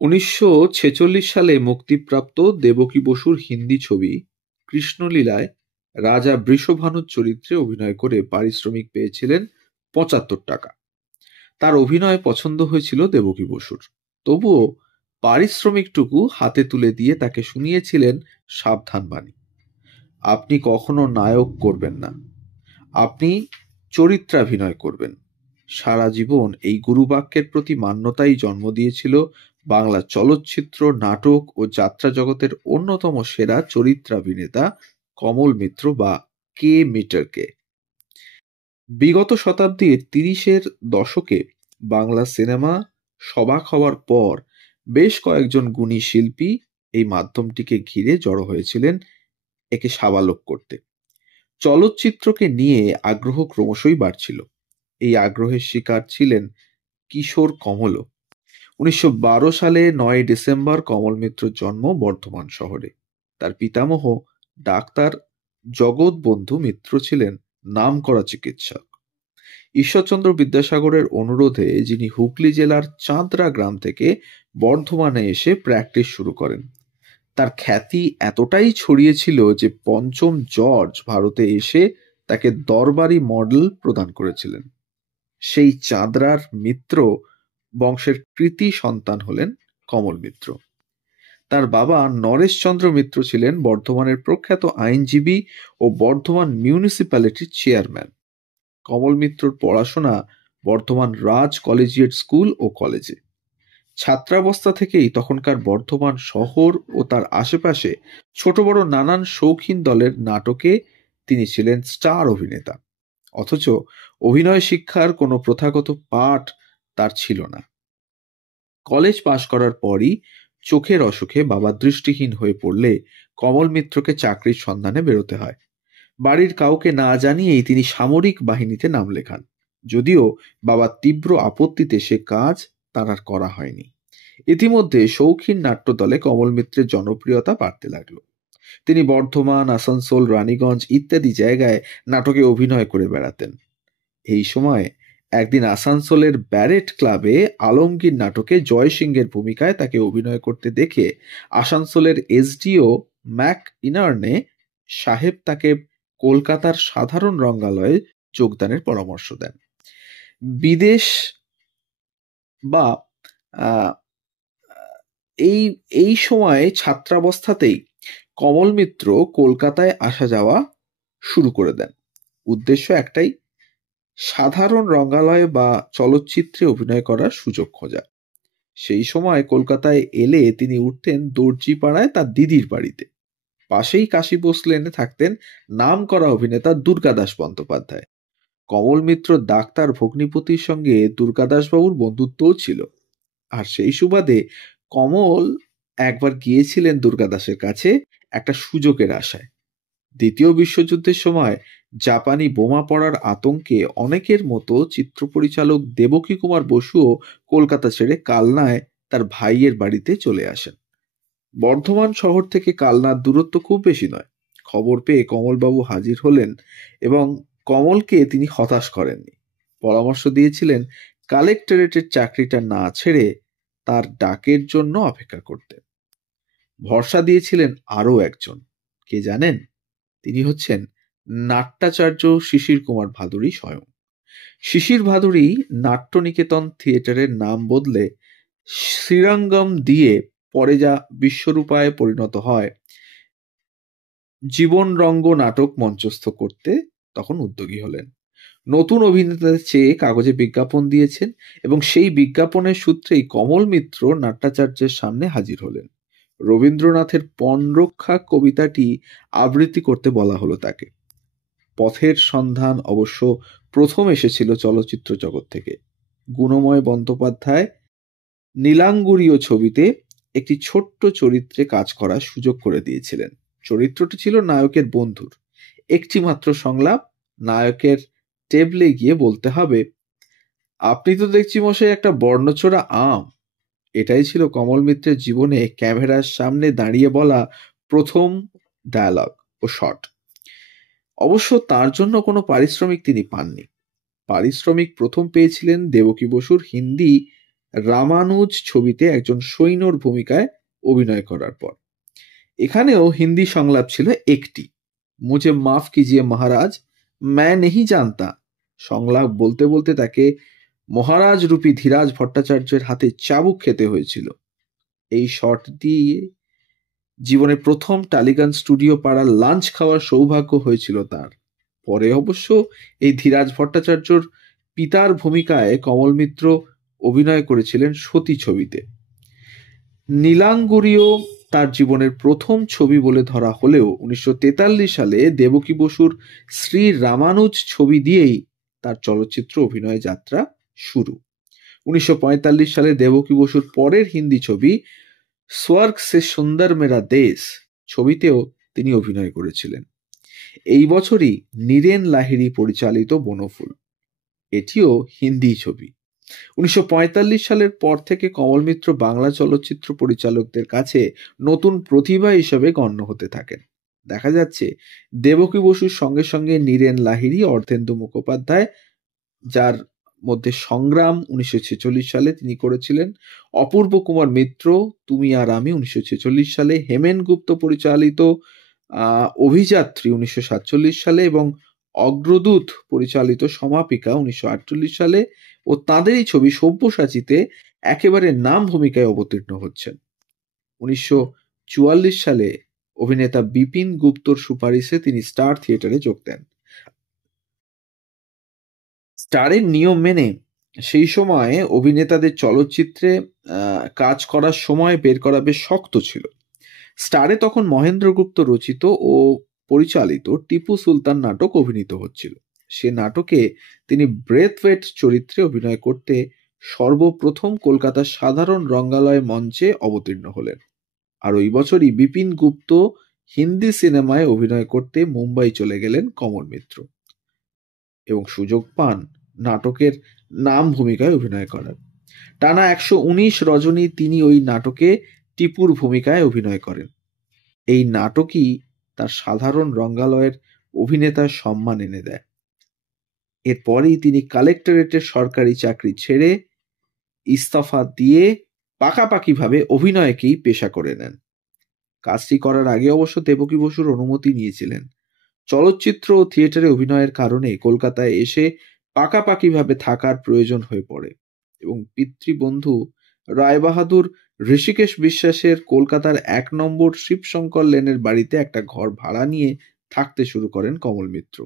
১৯৪৬ সালে মুক্তিপ্রাপ্ত দেবকী বসুর হিন্দি ছবি কৃষ্ণলীলায় রাজা বৃষভানুর চরিত্রে অভিনয় করে পারিশ্রমিক পেয়েছিলেন ৭৫ টাকা। তার অভিনয় পছন্দ হয়েছিল দেবকী বসুর। তবুও পারিশ্রমিকটুকু হাতে তুলে দিয়ে তাকে শুনিয়েছিলেন সাবধান বাণী, আপনি কখনো নায়ক করবেন না, আপনি চরিত্রাভিনয় করবেন। সারা জীবন এই গুরুবাক্যের প্রতি মান্যতাই জন্ম দিয়েছিল বাংলা চলচ্চিত্র, নাটক ও যাত্রা জগতের অন্যতম সেরা চরিত্রাভিনেতা কমল মিত্র বা কে মিটারকে। বিগত শতাব্দীর ৩০-এর দশকে বাংলা সিনেমা সবাক হওয়ার পর বেশ কয়েকজন গুণী শিল্পী এই মাধ্যমটিকে ঘিরে জড়ো হয়েছিলেন একে সাবালক করতে। চলচ্চিত্রকে নিয়ে আগ্রহ ক্রমশই বাড়ছিল। এই আগ্রহের শিকার ছিলেন কিশোর কমলও। ১৯১২ সালে ৯ ডিসেম্বর কমল মিত্রর জন্ম বর্ধমান শহরে। তার পিতামহ ডাক্তার জগৎবন্ধু মিত্র ছিলেন নামকরা চিকিৎসক। ঈশ্বরচন্দ্র বিদ্যাসাগরের অনুরোধে যিনি হুগলি জেলার চাঁদরা গ্রাম থেকে বর্ধমানে এসে প্র্যাকটিস শুরু করেন। তার খ্যাতি এতটাই ছড়িয়েছিল যে পঞ্চম জর্জ ভারতে এসে তাকে দরবারি মডেল প্রদান করেছিলেন। সেই চাঁদরার মিত্র বংশের কৃতি সন্তান হলেন কমল মিত্র। তার বাবা নরেশচন্দ্র মিত্র ছিলেন বর্ধমানের প্রখ্যাত আইনজীবী ও বর্ধমান মিউনিসিপ্যালিটির চেয়ারম্যান। কমল মিত্রর পড়াশোনা বর্ধমান রাজ কলেজিয়েট স্কুল ও কলেজে। ছাত্রাবস্থা থেকেই তখনকার বর্ধমান শহর ও তার আশেপাশে ছোট বড় নানান শৌখিন দলের নাটকে তিনি ছিলেন স্টার অভিনেতা। অথচ অভিনয় শিক্ষার কোনো প্রথাগত পাঠ তার ছিল না। কলেজ পাশ করার পরই চোখের অসুখে বাবা দৃষ্টিহীন হয়ে পড়লে কমল মিত্রকে চাকরির সন্ধানে বেরোতে হয়। বাড়ির কাউকে না জানিয়েই তিনি সামরিক বাহিনীতে নাম লেখান, যদিও বাবার তীব্র আপত্তিতে সে কাজ তার আর করা হয়নি। ইতিমধ্যে শৌখিন নাট্যদলে কমল মিত্রের জনপ্রিয়তা বাড়তে লাগলো। তিনি বর্ধমান, আসানসোল, রানীগঞ্জ ইত্যাদি জায়গায় নাটকে অভিনয় করে বেড়াতেন। এই সময় একদিন আসানসোলের ব্যারেট ক্লাবে আলমগীর নাটকে জয় সিংহের ভূমিকায় তাকে অভিনয় করতে দেখে আসানসোলের এসডিও ম্যাক ইনার্নে সাহেব তাকে কলকাতার সাধারণ রঙ্গালয়ে যোগদানের পরামর্শ দেন। বিদেশ বা এই সময়ে ছাত্রাবস্থাতেই কমল মিত্র কলকাতায় আসা যাওয়া শুরু করে দেন। উদ্দেশ্য একটাই, সাধারণ রঙ্গালয় বা চলচ্চিত্রে অভিনয় করার সুযোগ খোঁজা। সেই সময় কলকাতায় এলে তিনি উঠতেন দর্জিপাড়ায় তার দিদির বাড়িতে। পাশেই কাশী বোস লেনে থাকতেন নামকরা অভিনেতা দুর্গাদাস বন্দ্যোপাধ্যায়। কমল মিত্র ডাক্তার ভগ্নিপতির সঙ্গে দুর্গাদাসবাবুর বন্ধুত্বও ছিল। আর সেই সুবাদে কমল একবার গিয়েছিলেন দুর্গাদাসের কাছে একটা সুযোগের আশায়। দ্বিতীয় বিশ্বযুদ্ধের সময় জাপানি বোমা পড়ার আতঙ্কে অনেকের মতো চিত্র পরিচালক দেবকী কুমার বসুও কলকাতা ছেড়ে কালনায় তার ভাইয়ের বাড়িতে চলে আসেন। বর্ধমান শহর থেকে কালনার দূরত্ব খুব বেশি নয়। খবর পেয়ে কমলবাবু হাজির হলেন এবং কমলকে তিনি হতাশ করেননি। পরামর্শ দিয়েছিলেন কালেক্টরেটের চাকরিটা না ছেড়ে তার ডাকের জন্য অপেক্ষা করতে। ভরসা দিয়েছিলেন আরও একজন, কে জানেন? তিনি হচ্ছেন নাট্যাচার্য শিশির কুমার ভাদুড়ী স্বয়ং। শিশির ভাদুড়ী নাট্যনিকেতন থিয়েটারের নাম বদলে শ্রীরঙ্গম দিয়ে পরে যা বিশ্বরূপায় পরিণত হয় জীবনরঙ্গ নাটক মঞ্চস্থ করতে তখন উদ্যোগী হলেন। নতুন অভিনেতাদের চেয়ে কাগজে বিজ্ঞাপন দিয়েছেন এবং সেই বিজ্ঞাপনের সূত্রেই কমল মিত্র নাট্যাচার্যের সামনে হাজির হলেন। রবীন্দ্রনাথের পণরক্ষা কবিতাটি আবৃত্তি করতে বলা হলো তাকে। পথের সন্ধান অবশ্য প্রথম এসেছিল চলচ্চিত্র জগৎ থেকে। গুণময় বন্দ্যোপাধ্যায় নীলাঙ্গুরীয় ছবিতে একটি ছোট্ট চরিত্রে কাজ করার সুযোগ করে দিয়েছিলেন। চরিত্রটি ছিল নায়কের বন্ধুর। একটি মাত্র সংলাপ, নায়কের টেবলে গিয়ে বলতে হবে, আপনি তো দেখছি মশাই একটা বর্ণচোরা আম। এটাই ছিল কমল মিত্রের জীবনে ক্যামেরার সামনে দাঁড়িয়ে বলা প্রথম ডায়ালগ ও শট। অবশ্য তার জন্য কোনো পারিশ্রমিক তিনি পাননি। পারিশ্রমিক প্রথম পেয়েছিলেন দেবকী বসুর হিন্দি রামানুজ ছবিতে একজন সৈন্যর ভূমিকায় অভিনয় করার পর। এখানেও হিন্দি সংলাপ ছিল একটি, মুঝে মাফ কিজিয়ে মহারাজ, मैं नहीं জানতা। সংলাপ বলতে বলতে তাকে মহারাজ রূপী ধীরাজ ভট্টাচার্যের হাতে চাবুক খেতে হয়েছিল। এই শট দিয়ে জীবনের প্রথম টালিগঞ্জ স্টুডিও পাড়ার লাঞ্চ খাওয়ার সৌভাগ্য হয়েছিল তার। পরে অবশ্য এই ধীরাজ ভট্টাচার্যর পিতার ভূমিকায় কমল মিত্র অভিনয় করেছিলেন সতী ছবিতে। নীলাঙ্গুরিও তার জীবনের প্রথম ছবি বলে ধরা হলেও 1943 সালে দেবকী বসুর শ্রী রামানুজ ছবি দিয়েই তার চলচ্চিত্র অভিনয় যাত্রা শুরু। 1945 সালে দেবকী বসুর পরের হিন্দি ছবি স্বর্গ সে সুন্দর মেরা দেশ ছবিতেও তিনি অভিনয় করেছিলেন। এই বছরই নীরেন লাহিড়ী পরিচালিত বনফুল, এটিও হিন্দি ছবি। 1945 সালের পর থেকে কমল মিত্র বাংলা চলচ্চিত্র পরিচালকদের কাছে নতুন প্রতিভা হিসেবে গণ্য হতে থাকেন। দেখা যাচ্ছে দেবকী বসুর সঙ্গে সঙ্গে নীরেন লাহিড়ী, অর্ধেন্দু মুখোপাধ্যায়, যার মধ্যে সংগ্রাম 1946 সালে তিনি করেছিলেন, অপূর্ব কুমার মিত্র তুমি আর আমি 1946 সালে, হেমেন গুপ্ত পরিচালিত অভিযাত্রী 1947 সালে এবং অগ্রদূত পরিচালিত সমাপিকা 1948 সালে ও তাঁদেরই ছবি সব্যসাচীতে একেবারে নাম ভূমিকায় অবতীর্ণ হচ্ছেন। 1944 সালে অভিনেতা বিপিন গুপ্তর সুপারিশে তিনি স্টার থিয়েটারে যোগ দেন। স্টারের নিয়ম মেনে সেই সময়ে অভিনেতাদের চলচ্চিত্রে কাজ করার সময় বের করা বেশ শক্ত ছিল। স্টারে তখন মহেন্দ্র গুপ্ত রচিত ও পরিচালিত টিপু সুলতান নাটক অভিনীত হচ্ছিল। সে নাটকে তিনি ব্রেথওয়েট চরিত্রে অভিনয় করতে সর্বপ্রথম কলকাতার সাধারণ রঙ্গালয় মঞ্চে অবতীর্ণ হলেন। আর ওই বছরই বিপিন গুপ্ত হিন্দি সিনেমায় অভিনয় করতে মুম্বাই চলে গেলেন কমল মিত্র এবং সুযোগ পান নাটকের নাম ভূমিকায় অভিনয় করার। টানা 119 রজনী তিনি ওই নাটকে টিপুর ভূমিকায় অভিনয় করেন। এই নাটকই তার সাধারণ রঙ্গালয়ের অভিনেতার সম্মান এনে দেয়। এরপরই তিনি কালেক্টরেটের সরকারি চাকরি ছেড়ে ইস্তফা দিয়ে পাকাপাকিভাবে অভিনয়কেই পেশা করে নেন। কাজটি করার আগে অবশ্য দেবকী বসুর অনুমতি নিয়েছিলেন। চলচ্চিত্র ও থিয়েটারে অভিনয়ের কারণে কলকাতায় এসে পাকাপাকিভাবে থাকার প্রয়োজন হয়ে পড়ে এবং পিতৃবন্ধু রায়বাহাদুর ঋষিকেশ বিশ্বাসের কলকাতার 1 নম্বর শিবশঙ্কর লেনের বাড়িতে একটা ঘর ভাড়া নিয়ে থাকতে শুরু করেন কমল মিত্র।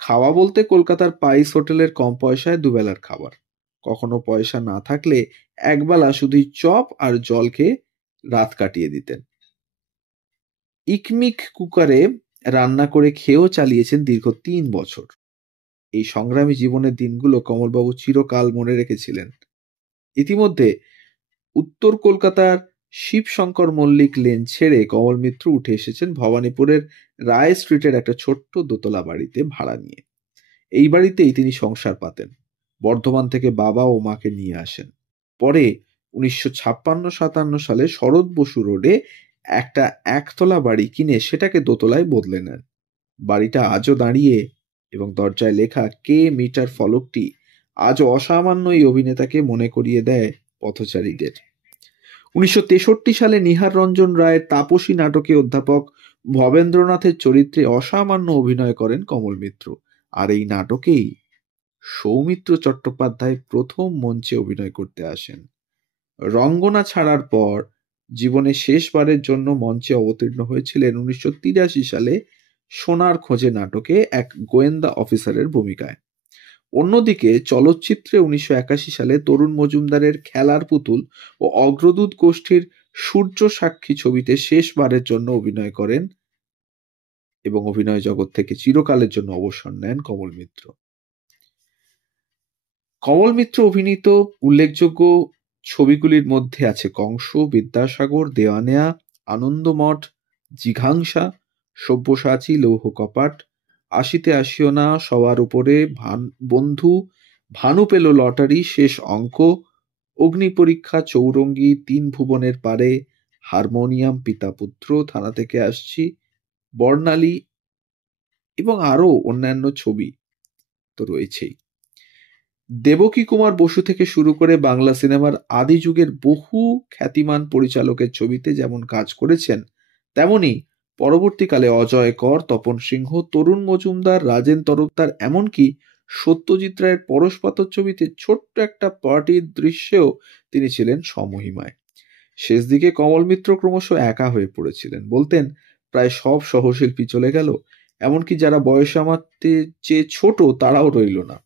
খাওয়া বলতে কলকাতার পাইস হোটেলের কম পয়সায় দুবেলার খাবার, কখনো পয়সা না থাকলে একবেলা শুধুই চপ আর জল খেয়ে রাত কাটিয়ে দিতেন। ইকমিক কুকারে রান্না করে খেয়েও চালিয়েছেন দীর্ঘ 3 বছর। এই সংগ্রামী জীবনের দিনগুলো কমলবাবু চিরকাল মনে রেখেছিলেন। ইতিমধ্যে উত্তর কলকাতার শিবশঙ্কর মল্লিক লেন ছেড়ে কমল মিত্র উঠে এসেছেন ভবানীপুরের রায় স্ট্রিটের একটা ছোট্ট দোতলা বাড়িতে ভাড়া নিয়ে। এই বাড়িতেই তিনি সংসার পাতেন। বর্ধমান থেকে বাবা ও মাকে নিয়ে আসেন। পরে 1956-57 সালে শরৎ বসু রোডে একটা একতলা বাড়ি কিনে সেটাকে দোতলায় বদলে নেন। বাড়িটা আজও দাঁড়িয়ে এবং দরজায় লেখা কে মিটার ফলকটি আজও অসামান্য এই অভিনেতাকে মনে করিয়ে দেয় পথচারীদের। 1963 সালে নিহার রঞ্জন রায়ের তাপসী নাটকে অধ্যাপক ভবেন্দ্রনাথের চরিত্রে অসামান্য অভিনয় করেন কমল মিত্র। আর এই নাটকেই সৌমিত্র চট্টোপাধ্যায় প্রথম মঞ্চে অভিনয় করতে আসেন। রঙ্গনা ছাড়ার পর জীবনে শেষবারের জন্য মঞ্চে অবতীর্ণ হয়েছিলেন 1983 সালে সোনার খোঁজে নাটকে এক গোয়েন্দা অফিসারের ভূমিকায়। অন্যদিকে চলচ্চিত্রে 1981 সালে তরুণ মজুমদারের খেলার পুতুল ও অগ্রদূত গোষ্ঠীর সূর্য সাক্ষী ছবিতে শেষবারের জন্য অভিনয় করেন এবং অভিনয় জগৎ থেকে চিরকালের জন্য অবসর নেন কমল মিত্র। কমল মিত্র অভিনীত উল্লেখযোগ্য ছবিগুলির মধ্যে আছে কংস, বিদ্যাসাগর, দেওয়ানেয়া, আনন্দমঠ, জিঘাংসা, সব্যসাচী, লৌহ কপাট, আসিতে আসিও না, সবার উপরে, বন্ধু, ভানু পেল লটারি, শেষ অঙ্ক, অগ্নি পরীক্ষা, চৌরঙ্গী, 3 ভুবনের পারে, হারমোনিয়াম, পিতা পুত্র, থানা থেকে আসছি, বর্ণালী এবং আরো অন্যান্য ছবি তো রয়েছেই। দেবকী কুমার বসু থেকে শুরু করে বাংলা সিনেমার আদি যুগের বহু খ্যাতিমান পরিচালকের ছবিতে যেমন কাজ করেছেন, তেমনি পরবর্তীকালে অজয় কর, তপন সিংহ, তরুণ মজুমদার, রাজেন তরফদার, এমনকি সত্যজিৎ রায়ের পরশপাথর ছবিতে ছোট্ট একটা পার্টির দৃশ্যেও তিনি ছিলেন স্বমহিমায়। শেষ দিকে কমল মিত্র ক্রমশ একা হয়ে পড়েছিলেন। বলতেন, প্রায় সব সহশিল্পী চলে গেল, এমনকি যারা বয়সে আমার চেয়ে ছোট তারাও রইল না।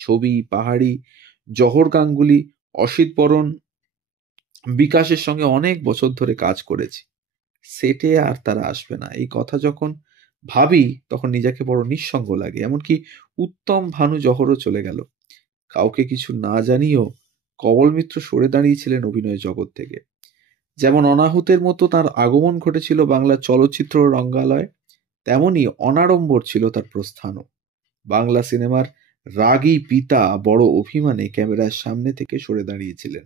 ছবি, পাহাড়ি, জহর গাঙ্গুলি, অসিত বরণ, বিকাশের সঙ্গে অনেক বছর ধরে কাজ করেছি, সেটে আর তারা আসবে না, এই কথা যখন ভাবি তখন নিজেকে বড় নিঃসঙ্গ লাগে। এমনকি উত্তম ভানু জহরও চলে গেল। কাউকে কিছু না জানিয়েও কমল মিত্র সরে দাঁড়িয়েছিলেন অভিনয় জগৎ থেকে। যেমন অনাহুতের মতো তার আগমন ঘটেছিল বাংলা চলচ্চিত্র রঙ্গালয়, তেমনি অনাড়ম্বর ছিল তার প্রস্থানও। বাংলা সিনেমার রাগী পিতা বড় অভিমানে ক্যামেরার সামনে থেকে সরে দাঁড়িয়েছিলেন।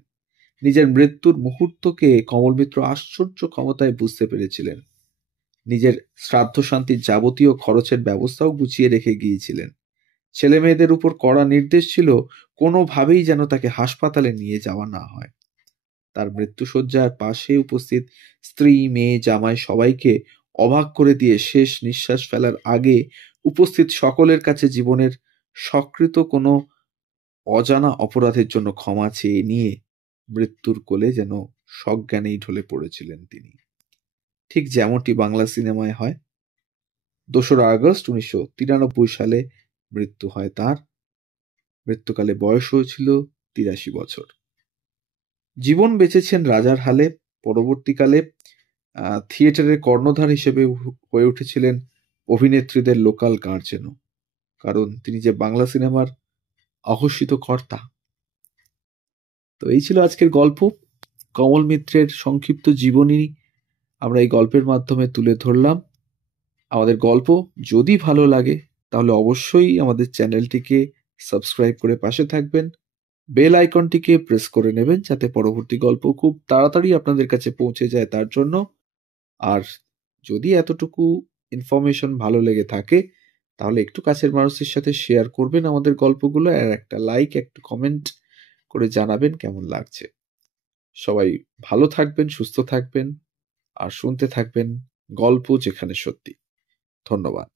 নিজের মৃত্যুর মুহূর্তকে কমল মিত্র আশ্চর্য ক্ষমতায় বুঝতে পেরেছিলেন। নিজের শ্রাদ্ধ শান্তির যাবতীয় খরচের ব্যবস্থাও গুছিয়ে রেখে গিয়েছিলেন। ছেলে মেয়েদের উপর কড়া নির্দেশ ছিল কোনোভাবেই যেন তাকে হাসপাতালে নিয়ে যাওয়া না হয়। তার মৃত্যুশয্যার পাশে উপস্থিত স্ত্রী, মেয়ে, জামাই সবাইকে অবাক করে দিয়ে শেষ নিঃশ্বাস ফেলার আগে উপস্থিত সকলের কাছে জীবনের সকৃত কোনো অজানা অপরাধের জন্য ক্ষমা চেয়ে নিয়ে মৃত্যুর কোলে যেন সজ্ঞানেই ঢলে পড়েছিলেন তিনি। ঠিক যেমনটি বাংলা সিনেমায় হয়। ২রা আগস্ট ১৯৯৩ সালে মৃত্যু হয় তার। মৃত্যুকালে বয়স হয়েছিল ৮৩ বছর। জীবন বেঁচেছেন রাজার হালে। পরবর্তীকালে থিয়েটারের কর্ণধার হিসেবে হয়ে উঠেছিলেন অভিনেত্রীদের লোকাল গার্জেনও। কারণ তিনি যে বাংলা সিনেমার অঘোষিত কর্তা। তো এই ছিল আজকের গল্প। কমল মিত্রের সংক্ষিপ্ত জীবনী আমরা এই গল্পের মাধ্যমে তুলে ধরলাম। আমাদের গল্প যদি ভালো লাগে তাহলে অবশ্যই আমাদের চ্যানেলটিকে সাবস্ক্রাইব করে পাশে থাকবেন। বেল আইকনটিকে প্রেস করে নেবেন যাতে পরবর্তী গল্প খুব তাড়াতাড়ি আপনাদের কাছে পৌঁছে যায় তার জন্য। আর যদি এতটুকু ইনফরমেশন ভালো লেগে থাকে তাহলে একটু কাছের মানুষের সাথে শেয়ার করবেন আমাদের গল্পগুলো, আর একটা লাইক, একটা কমেন্ট করে জানাবেন কেমন লাগছে। সবাই ভালো থাকবেন, সুস্থ থাকবেন আর শুনতে থাকবেন গল্প যেখানে সত্যি। ধন্যবাদ।